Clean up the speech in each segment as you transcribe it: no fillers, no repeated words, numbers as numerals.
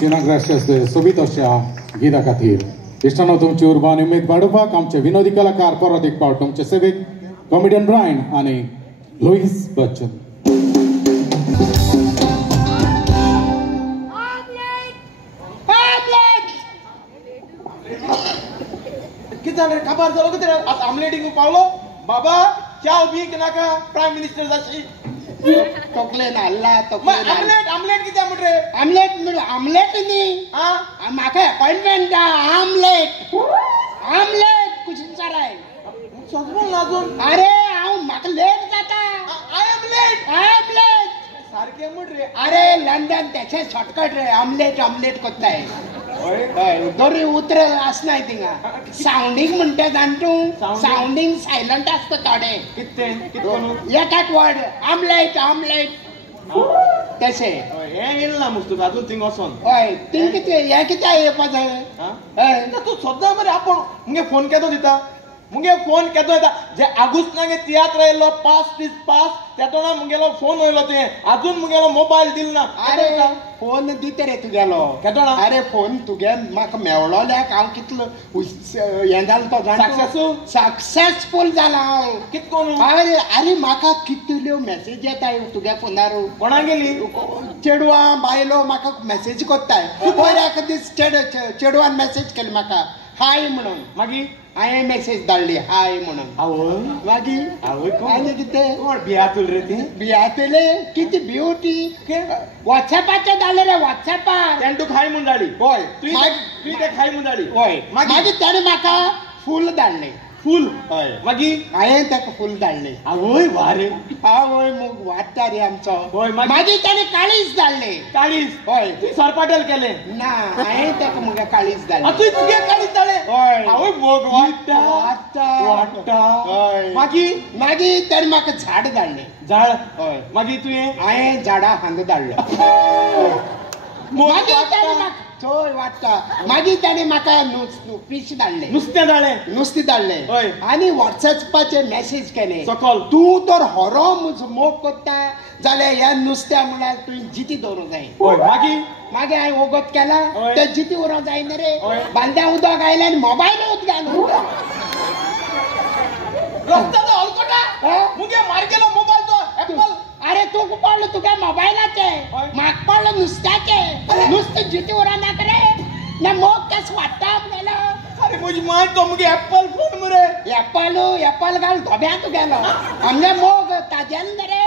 शिनाक राष्ट्र सोबीत अशा गिता खातीर इश्टांनो तुमची उर्बान उमेद वाडोवपाक आमचे विनोदी कलाकार परत एक पावट तुमचे सेवेक कॉमेडियन ब्रायन आनी लुईस बच्चन. खबर झालं की आमलेट पावलो बाबा चाव बी नाका प्राईम मिनिस्टर जाशी तोकले ना अल्ला आमलेट आमलेट किती म्हणरे आमलेट आमलेट न्ही म्हाका अपॉइंटमेंट आमलेट आमलेट कुशीन सराय सजमोल अजून अरे हांव म्हाका लेट जाता आय एम लेट सारखे म्हणरे अरे लंडन त्याचे शॉर्टकट रे आमलेट आमलेट कोत्ताय दोरी उतर आसनाय थिंगा साउंडिंग म्हणटा जाण तूं साउंडिंग सायलंट आसता थोडे कितें एक एक वर्ड आमलेट आमलेट तशें हें येयलें ना मुस्तू अजून थिंग वचोन हय थिंग कितें हें कितें येवपा जाय हय तूं सद्दां मरे आपूण मुगे फोन केदो दिता मुगे फोन केदो येता जे आगुस्तागे तियात्र येयलो पास्ट इज पास्ट तेतोना मुगेलो फोन वयलो तें अजून मुगेलो मोबायल दिल ना अरे फोन दिता रे तुगेलो केदोना अरे फोन तुगे म्हाका मेवलो ल्याक हांव कितलो हें जालो तो जाण सक्सेसफूल जाला हांव कित कोन अरे अरे म्हाका कितल्यो मेसेज येताय तुगे फोनार कोणा गेली चेडवां बायलो म्हाका मेसेज कोत्ताय पयर एक दीस चेडवान मेसेज केली म्हाका हाय म्हणून मागीर हांवें मेसेज धाडली हाय म्हणून आवय मागीर आवय आनी कितें कोण भियातूल रे ती भियातले कितें ब्युटी वॉट्सॅपाचेर धाडले रे वॉट्सॅपार तें तुका हाय म्हूण धाडी हय तुवें तेका हाय म्हूण धाडी हय मागीर ताणें म्हाका फूल धाडलें फूल हय मागीर हांवें ताका फूल धाडलें आवय वारे आवय मोग वाडटा रे आमचो हय मागीर ताणें काळीज धाडलें काळीज हय तुवें सरपाटेल केलें ना हांवें ताका मुगे काळीज धाडलें तुगे काळीज धाडलें हय आवय मोग वाडटा वाडटा हय मागीर मागीर ताणें म्हाका झाड धाडलें झाड हय मागीर तुवें हांवें झाडां हांगा धाडलो मागीर ताणें म्हाका चोय वाडटा मागीर ताणें म्हाका फिश धाडलें नुस्तें धाडलें नुस्तें धाडलें हय आनी वॉट्सॅपाचेर मेसेज केलें सकल तूं तर हरो मोग कोत्ता जाल्यार ह्या नुस्त्या म्हळ्यार तुवें जिती दवरूंक जाय हय मागीर मागीर हांवें ओगत केला ते जिती उरोंक जायना रे बांद्या उदक आयलें आनी मोबायल उदकान रस्त्याचो हलकोटा मुगे मार गेलो मोबायल तो एप्पल अरे तुका पडलो तुगे मोबायलाचे म्हाका पडलो नुस्त्याचे नुस्तें जिती उरना रे ना मोग केस वाडटा आपल्याला अरे म्हजी माय तो मुगे एप्पल फोन मरे एप्पल घाल धोब्यात गेलो आमगे मोग ताजेल रे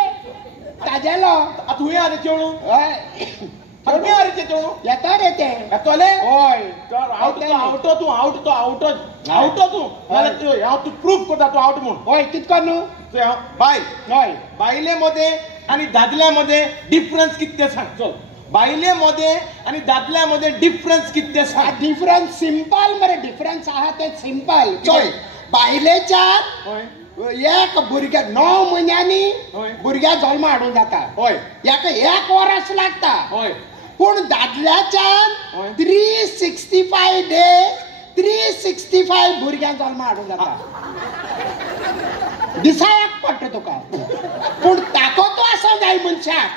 ताजेलो तुवें आरे चेवणू तुवें आरे ते चेवणू येता रे ते येतोले हय आवटो तूं नाल्यार हांव तूं प्रूफ करता तूं आवट म्हूण हय कितको न्हू बाय हय बायले मध्ये आणि दादल्या मध्ये डिफरन्स किती सांग चल बायले मध्ये आणि दादल्या मध्ये डिफरन्स किती सांग डिफरन्स सिंपल मरे डिफरन्स आहा ते सिंपल चोय बायलेच्यान एक भुरग्याक 9 म्हयन्यांनी भुरग्या जल्म हाडूंक जाता हय याका 1 वर्स लागता हय पूण दादल्याच्यान 365 डेज 365 भुरग्यां जल्म हाडूंक जाता दिसाक पडटा तुका पूण ताकद आसा जाय मनशाक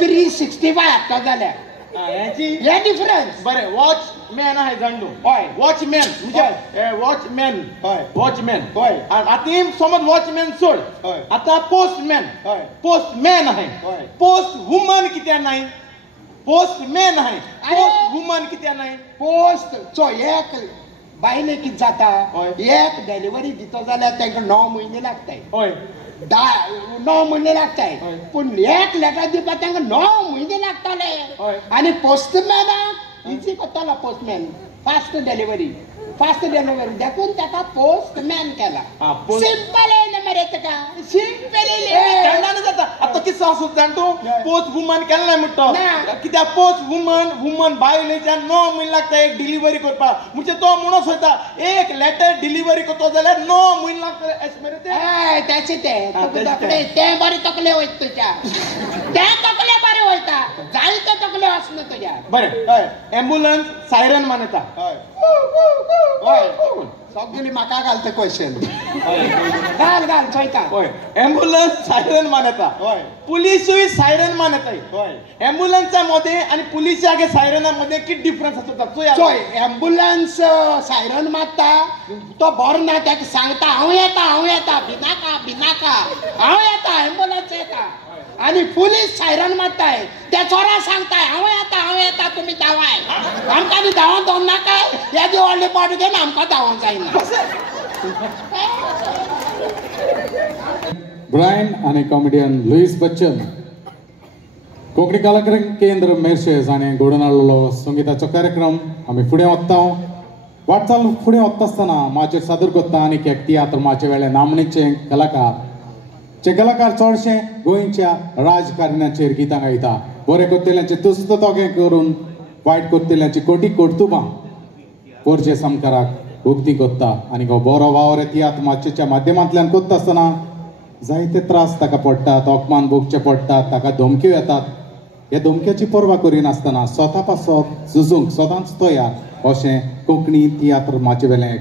365 हाडटा जाल्यार हे डिफरन्स बरें वॉचमॅन आहे जाणलो हय वॉचमॅन म्हणजे वॉचमॅन हय वॉचमॅन हय आता समज वॉचमॅन सोड हय आता पोस्टमॅन हय पोस्टमॅन आहे हय पोस्ट वुमन कित्या नाही पोस्टमॅन आहे पोस्ट वुमन कित्या नाही पोस्ट चो एक बायले कितें जाता एक डिलिव्हरी दितो जाल्यार तांकां 9 म्हयने लागताय हय 9 म्हयने लागताय पूण एक लेटर दिवपाक तांकां 9 म्हयने लागताले आनी पोस्टमॅनाक इजी कोत्तालो पोस्टमॅन फास्ट डिलिव्हरी देखून ताका पोस्टमॅन केला सिंपल आहे मरे ताका सिंपल जाता आता कितें आसूं जाणटो पोस्ट वुमन केलें नाही म्हणटा कित्याक पोस्ट वुमन बायलेच्यान 9 म्हयने लागता एक डिलिव्हरी करपाक म्हणजे तो म्हणून वयता एक लेटर डिलिव्हरी करता जाल्यार 9 म्हयने लागता एस मरे ते बरे तकले वयता तुज्या ते तकले बरे वयता जायते तकले वचना तुज्या बरें एम्ब्युलन्स सायरन मानता सगळी म्हाका घालता क्वेश्चन घाल घाल चोयता होय ॲम्ब्युलन्स सायरन मानता होय पुलिसूय सायरन मानताय होय ॲम्ब्युलन्सच्या मध्ये आणि पुलिसाच्या सायरनामध्ये किती डिफरन्स असतो चोय ॲम्ब्युलन्स सायरन मारता तो बरो ना त्याक सांगता हांव येता भिनाका भिनाका हांव येता ॲम्ब्युलन्स येता आणि पुलीस सायरन मारताय त्या चोरा सांगताय हांव येता तुम्ही धावाय आमकां बी धांवोन दोन नाका येदी व्हडली बॉडी घेवन आमकां धांवोंक जायना ब्रायन आणि कॉमेडियन लुईस बच्चन कोंकणी कलाकार केंद्र मेर्शेस आणि घडोवन हाडलेलो संगीताचो कार्यक्रम आमी फुडें वत्ता वाटचाल फुडें वता आसतना माचेर सादर करता आनी एक तियात्र माचे वेळे नामनेचे कलाकार चडशे गोंयच्या राजकारण्याचेर गितां गायता बरे करतल्यांचे तुस्त तोगे करून वायट करतल्यांची कोटी कोर्तुबां पोरचे समकाराक उक्ती कोत्ता आनी हो बरो वावर तियात्र माचेच्या माध्यमांतल्यान कोत्ता आसतना जायते त्रास ताका पडटात अपमान भोगचे पडटात ताका धमक्यो येतात ह्या धमक्याची पर्वा करिनासतना स्वता पासत झुजूंक सदांच तयार अशें कोंकणी तियात्र माचे वेले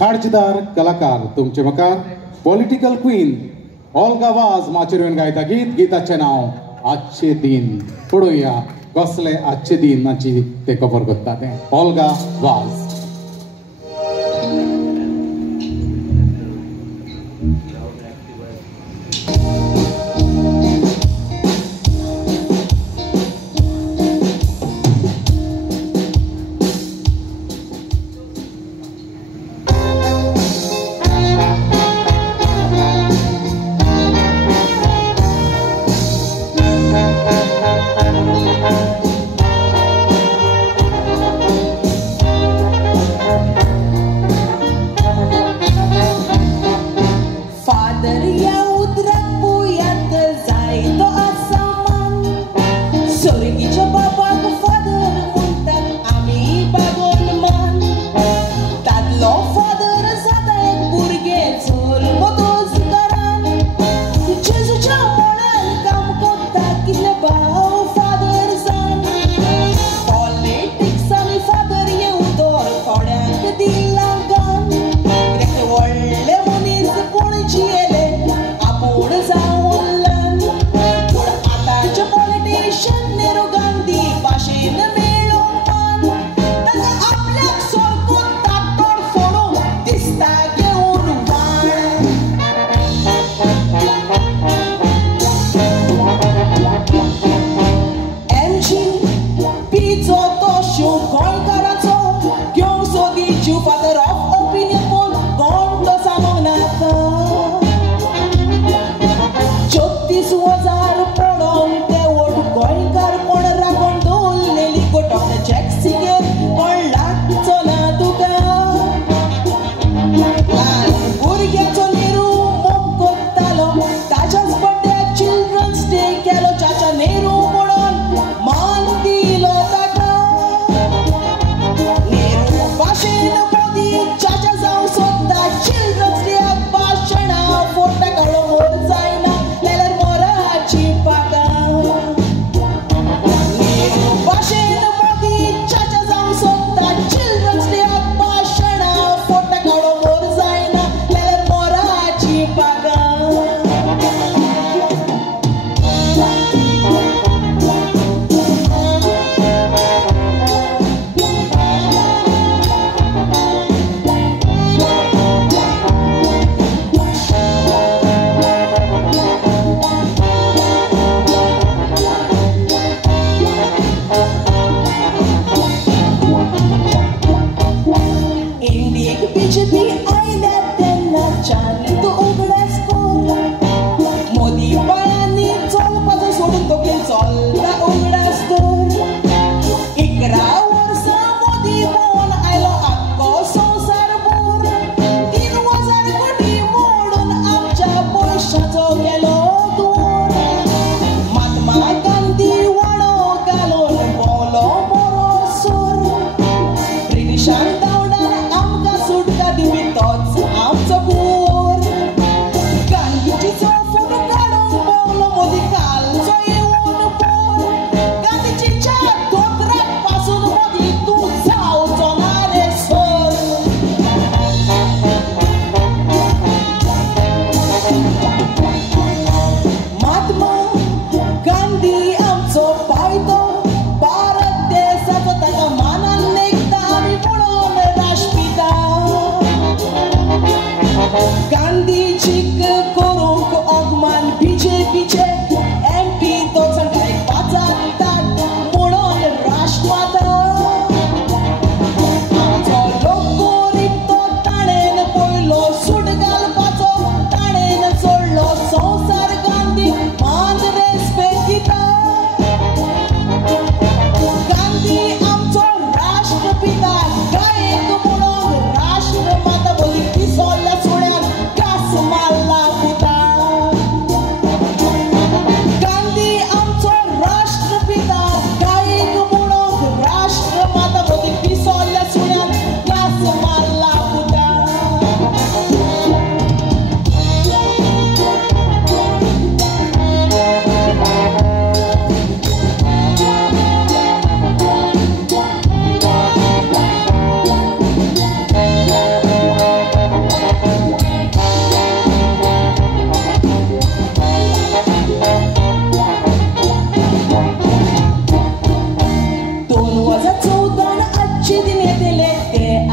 खाडजीदार कलाकार तुमचे मुखार पॉलिटिकल क्वीन ओल्गा वाज माचेर येवन गायता गिताचें नांव आजचे दिन पळोवया कसले आजचे दिनाची ते कवर करता तें ओल्गा वाज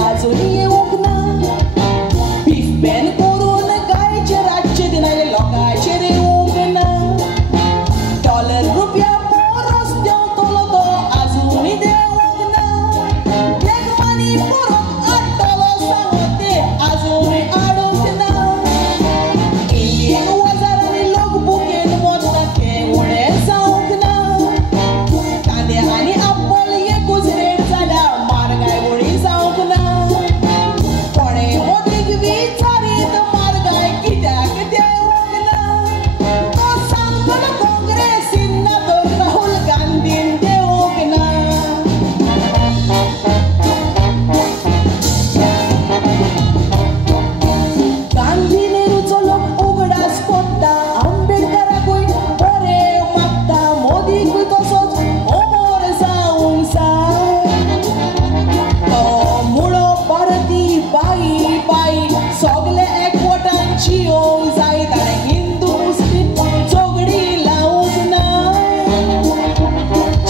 अजून येऊक ना पिप्पेन करून गायचे राज्य दिनाले लोकांचे येऊक ना डॉलर रुपया रस्त्यावर तोलो तो अजून देऊक ना एक मानी परत आटलो सांगते अजून आडूक ना इंडियन वजारांनी लोक बुकेन मोडटा ते उणे जावंक ना कांदे आनी आप्पल एकूच रेट जाल्या म्हारगाय उणी जावंक ना कोणे मोदीक विचारीत म्हारगाय कित्याक देवंक ना तो सांगतलो काँग्रेसीन ना तर राहुल गांधीन देवंक ना गांधी नेहरूचो लोक उगडास कोट्टा आंबेडकराकूय बरें मागता मोदीकूय तसोच अमर जावंक जाय तो मुळो भारती बाई बाई सगळे एकवटान जियोंक जाय ताणें हिंदू मुस्लीम झगडी लावंक ना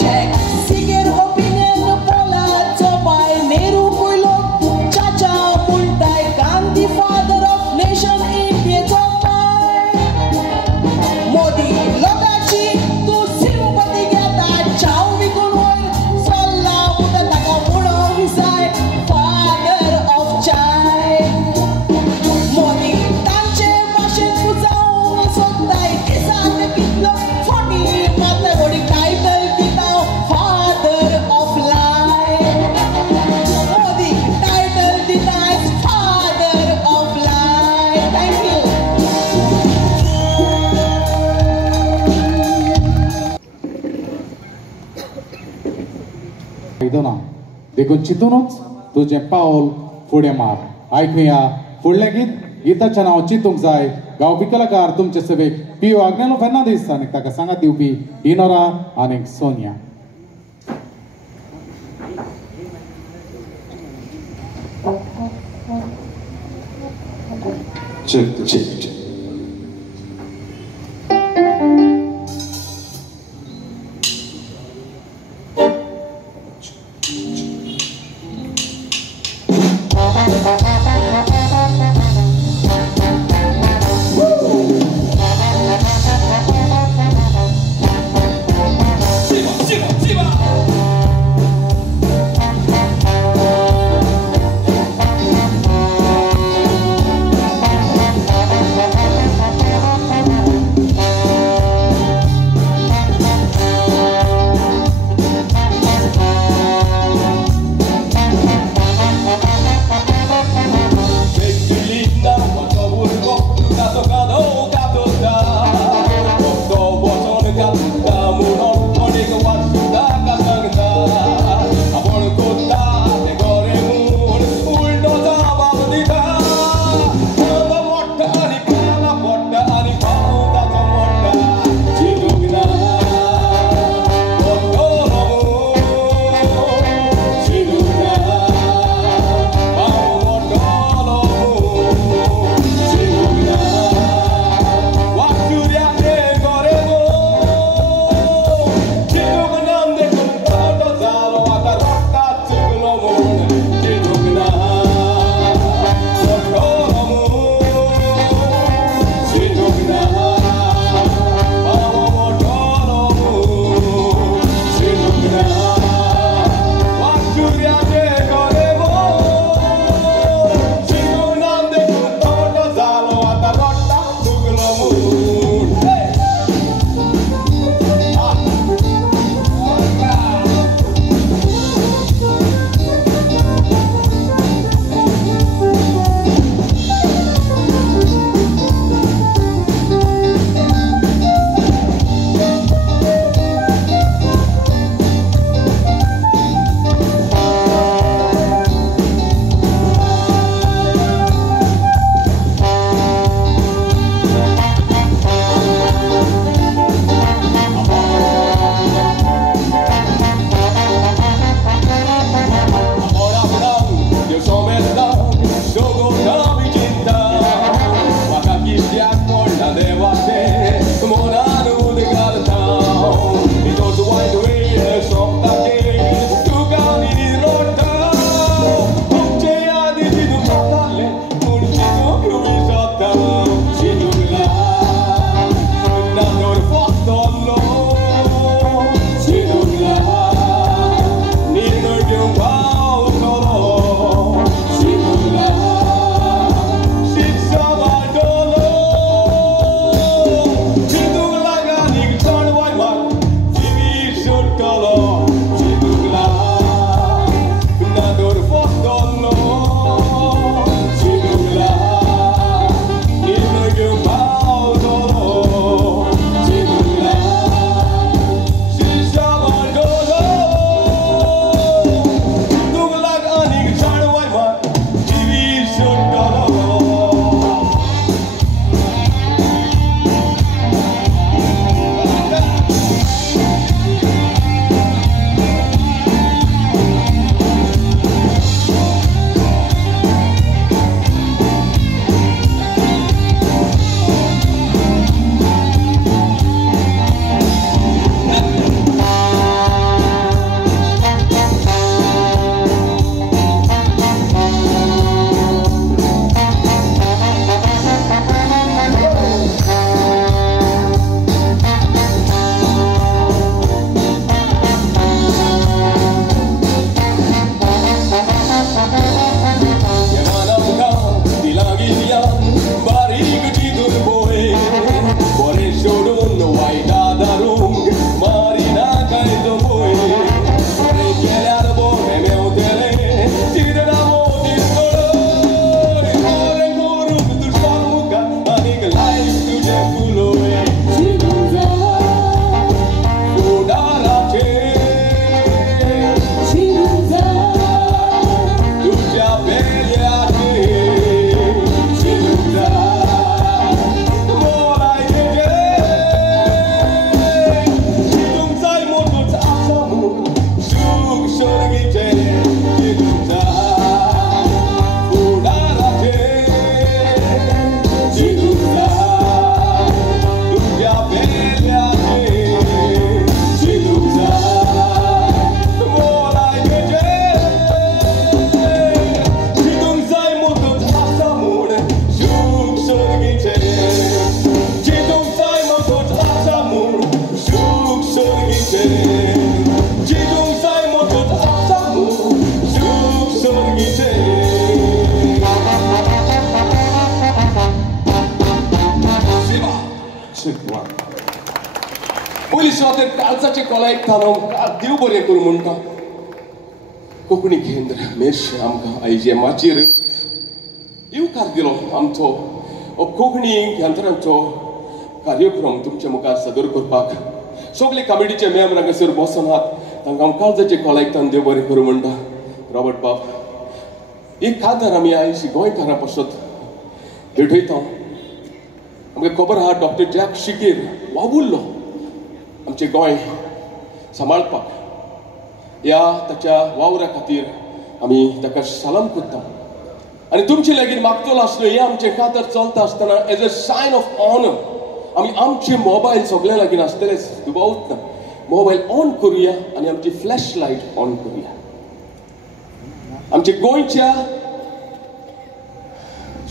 चॅक सिगेर ओपिनियन पोलाचो बाय नेहरूकूय लोक चाचा म्हणटाय गांधी फादर ऑफ नेशन इंडियेचो बाय मोदी लोकांची तूं सिंपती घेता चाव विकून वयर चल्ला म्हणटा ताका म्हणूंक जाय फादर ऑफ चाय मोदी तांचे भाशेन जावंक सोदताय दिसाक कितलो फाटी मात व्हडी टायटल दिता father of life Modi title दिता फादर ऑफ लायफ थँक्यू ना देखून चिंतूनच तुझें पावल फुडें मार आयकुया फुडलें गीत गीताचें नांव चिंतूंक जाय गांवठी कलाकार तुमचे सभेक पी वागनेलो फेर्नांदीस आनी ताका सांगात दिवपी इनोरा आनी सोनिया check. खातीर काळजाचे कोलायकतालो देव बरें करूं म्हणटा कोंकणी केंद्र मेर्शे आमकां आयजेमाचेर येवकार दिलो आमचो कोंकणी केंद्रांचो कार्यक्रम तुमच्या मुखार सादर करपाक सगळे कमिटीचे मेंबर हांगासर बसून आहात तांकां काळजाचे कोलायकतान देव बरें करूं म्हणटा रॉबर्ट बाब एक खातर आमी आयज गोंयकारां पासत भेटयता आमकां खबर आहा डॉक्टर जॅक शिकेर वावुरलो आमचें गोंय सांबाळपाक ह्या ताच्या वावरा खातीर आमी ताका सलाम करता आनी तुमचे लागीं मागतलो आसलो हें आमचे खातर चलता आसतना as a sign of honour आमी आमचे मोबायल सगळे लागीं आसतले दुबावत ना मोबायल ऑन करुया आनी आमची फ्लॅश लायट ऑन करुया आमच्या गोंयच्या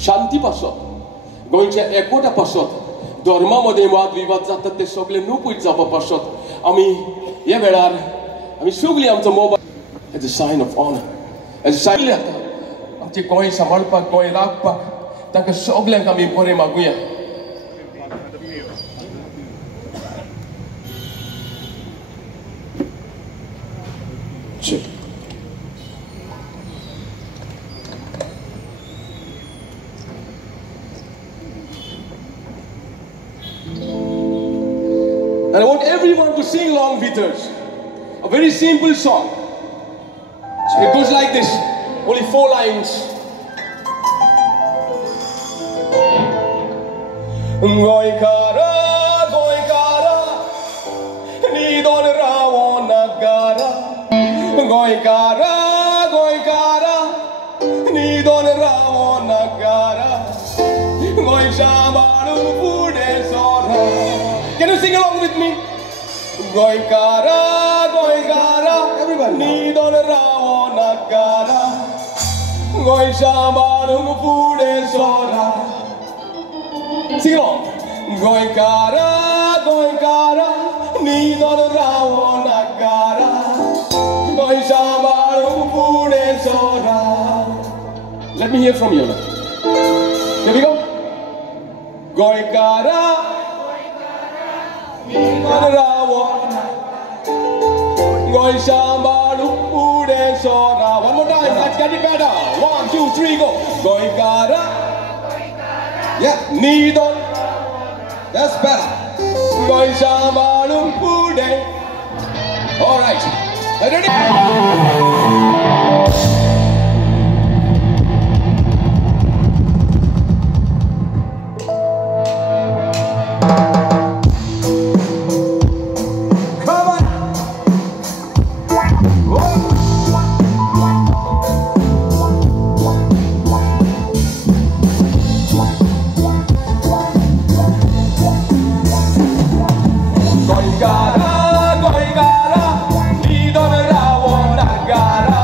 शांती पासत गोंयच्या एकवटा पासत धर्मामध्ये वाद विवाद जातात ते सगळे नोकूच जावपा पासत आमी ह्या वेळार आमी सगळीं आमचो mobile as a sign of honour as a sign आमचे गोंय सांबाळपाक गोंय राखपाक तांकां सगळ्यांक आमी बरें मागुया And I want everyone to sing along with us. A very simple song. It goes like this. Only 4 lines. Goikara, goikara, ni don rawo nagara. Goikara, goikara, ni don rawo nagara. Goi shabalu pude sora. Can you sing along with me? Goikara, goikara, everybody. Ni don rawo nagara. Goi shabalu pude sora. Sing along. Goikara, goikara, ni don rawo nagara. Goi shabalu pude sora. Let me hear from you now. Here we go. Goikara, ni don rawo. Goi shabalu pude sora. One more time. Let's get it better. 1, 2, 3, go. Goikara. Yeah, ni don. That's better. Goi shabalu pude. All right. Ready? Goikara, goikara, ni don rawo nagara.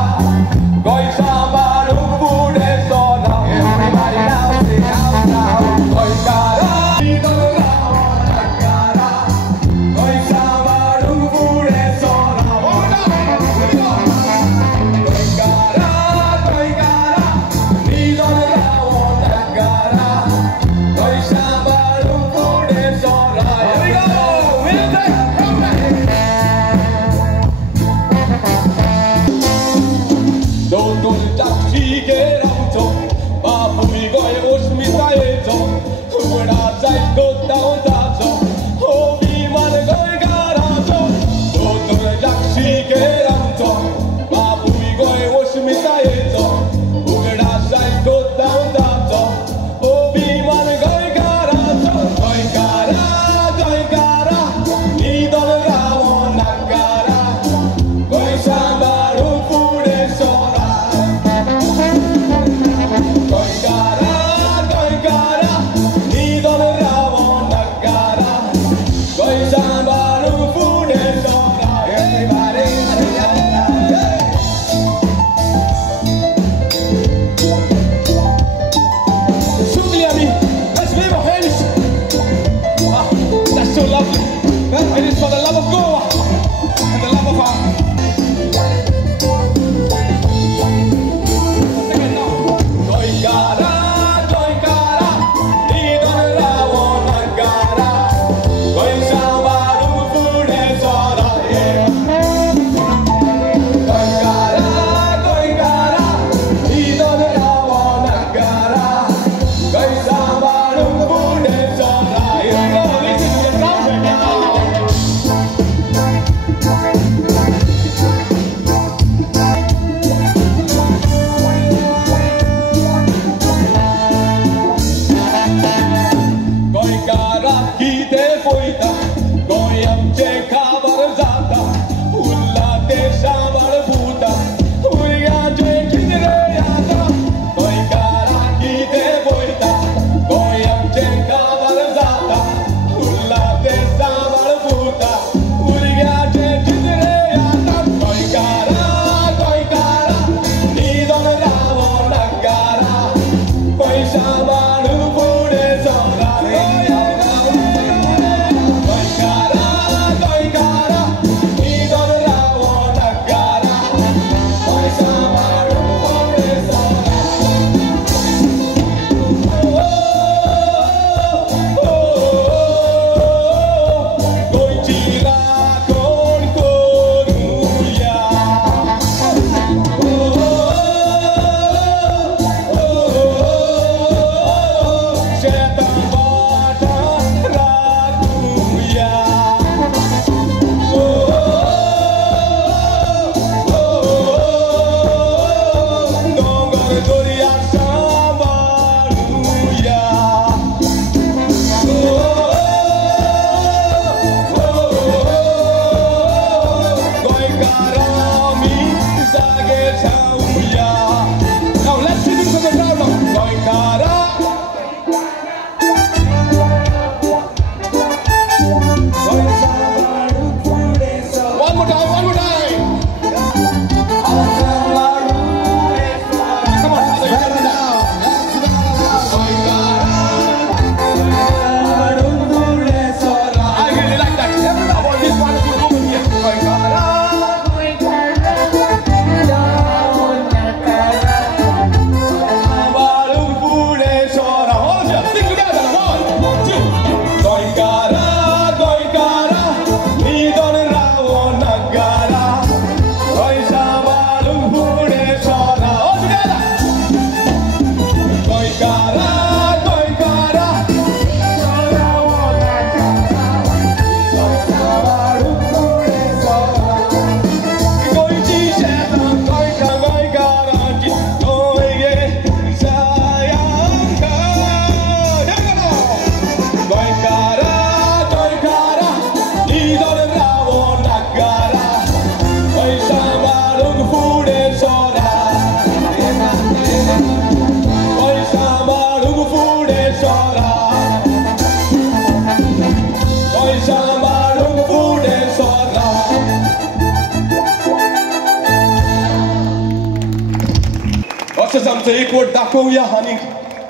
एकवट दाखोवया आनी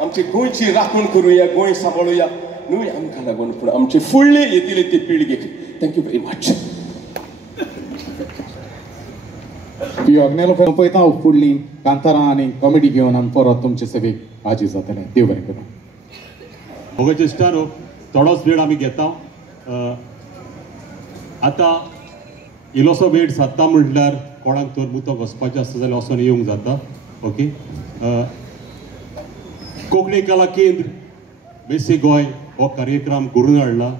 आमची गोंयची राखण करूया गोंय सांबाळुया न्हय आमकां लागून पूण आमचे फुडले येतले ते पिळगेक थँक्यू व्हेरी मच ही अग्नेलो पळयता फुडली कांतारां आनी कॉमेडी घेवन आमी परत तुमचे सेवेक हाजीर जातले देव बरें करूं मोगाचे इश्टानो थोडोच वेळ आमी घेता आतां इल्लोसो वेळ सादता म्हटल्यार कोणाक तर मुतोक वचपाचें आसता जाल्यार वचून येवंक जाता ओके कोंकणी कला केंद्र बेसी गोंय हो कार्यक्रम घडून हाडला